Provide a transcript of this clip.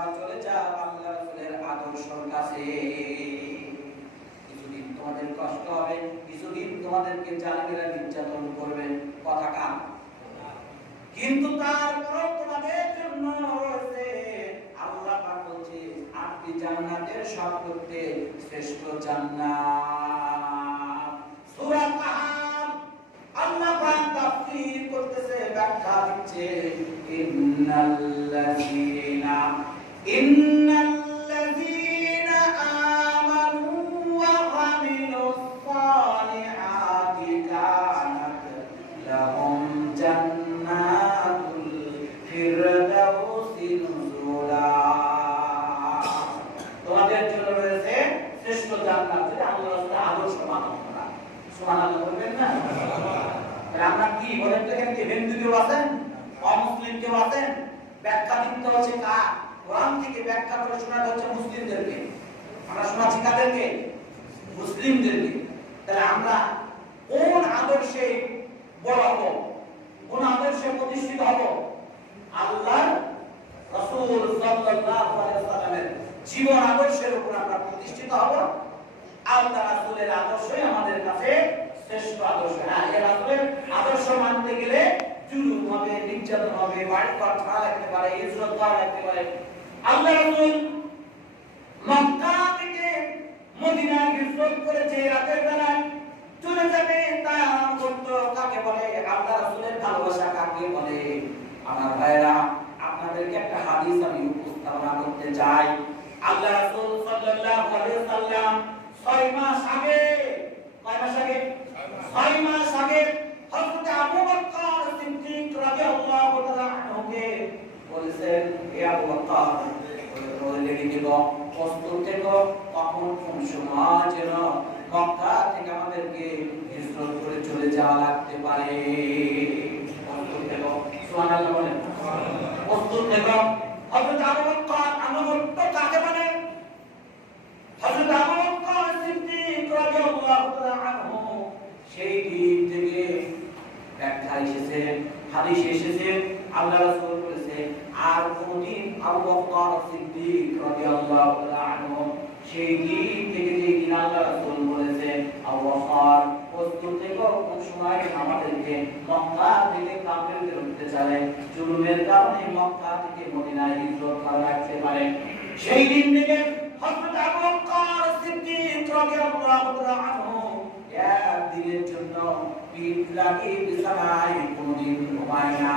তোমরা চলে যাও আল্লাহ রাসূলের আদর্শের কাছে। কিছুদিন তোমাদের কষ্ট হবে, কিছুদিন তোমাদেরকে জালিমেরা নির্যাতন করবে, কথা কান, কিন্তু তারপরেও তোমাদের জন্য রয়েছে আল্লাহ পাক বলছে 8টি জান্নাতের সবথেকে শ্রেষ্ঠ জান্নাত। সূরা কাহফ আল্লাহ পাক তাফসীর করতেছে, ব্যাখ্যা দিচ্ছে, ইন্নাল্লাযীনা আমানু ওয়া আমিলুস সালিহাতি কানাত লাহুম জান্নাতুল ফিরদাউসি নুজুলা। তোমাদের জন্য রয়েছে শ্রেষ্ঠ জান্নাত, যেটা আল্লাহর রাসূলের আদর্শ মানো করা। সুবহানাল্লাহ বলবেন না? আমরা কি বলেন তো, এখানে হিন্দু কেউ আছেন, অমুসলিম কেউ আছেন? ব্যাখ্যা দিতে হচ্ছে কার? কোরআন থেকে ব্যাখ্যা করে শোনাতে হচ্ছে মুসলিমদেরকে। আমরা শোনাচ্ছি কাদেরকে? মুসলিমদেরকে। তাহলে আমরা কোন আদর্শে বড় হব, কোন আদর্শে প্রতিষ্ঠিত হব? আল্লাহর রাসূল সাল্লাল্লাহু আলাইহি ওয়াসাল্লামের জীবন আদর্শের উপর আমরা প্রতিষ্ঠিত হব। আল্লাহর রাসূলের আদর্শই আমাদের কাছে শ্রেষ্ঠ আদর্শ। হ্যাঁ, এই রাসূলের আদর্শ মানতে গেলে জুলুম হবে, নির্যাতন হবে, বাড়ি ঘর ছাড়া লাগতে পারে, ইজ্জত হারা লাগতে পারে। আল্লাহর রাসূল মক্কা থেকে মদিনায় হিজরত করেছে, রাতের বেলায় চলে যাবে, তাই আরাম করতো। কাকে বলে? আল্লাহর রাসূলের ভালোবাসা কাকে বলে? আমার ভাইরা, আপনাদেরকে একটা হাদিস আমি উপস্থাপনা করতে চাই। আল্লাহর রাসূল সাল্লাল্লাহু আলাইহি ওয়াসাল্লাম 6 মাস আগে, কয় মাস আগে? 6 মাস আগে হযরত আবু বকর সিদ্দিক রাদিয়াল্লাহু তাআলা আনহুকে বলেছেন, হে আবু বকর, রেডি দিব, প্রস্তুত থেকো, কখন কোন সময় যেন মক্কা থেকে আমাদেরকে হিজরত করে চলে যাওয়া লাগতে পারে। প্রস্তুত থেকো। সুবহানাল্লাহ বলেন। প্রস্তুত থেকো। হযরত আবু বকর আনুগত্য কাকে বলে? হযরত আবু বকর সিদ্দিক রাদিয়াল্লাহু তাআলা আনহু সেই দিক থেকে ব্যাখ্যা এসেছে, হাদিস এসেছে, আল্লাহ রাসূল বলেছেন, আর কোনদিন আবু বকর সিদ্দিক রাদিয়াল্লাহু তাআলা আনহু সেই দিক থেকে যে দিন আল্লাহ রাসূল বলেছেন, আবু বকর প্রস্তুত থেকো, কোন সময় আমাদেরকে মক্কা থেকে কাফেরদের বিরুদ্ধে চলে, জুলুমের কারণে মক্কা থেকে মদিনায় হিজরত করা লাগতে পারে। সেই দিন থেকে হযরত আবু বকর সিদ্দিক রাদিয়াল্লাহু তাআলা আনহু একদিনের জন্য পিঠ লাগিয়ে বিছানায় কোনদিন ঘুমায় না।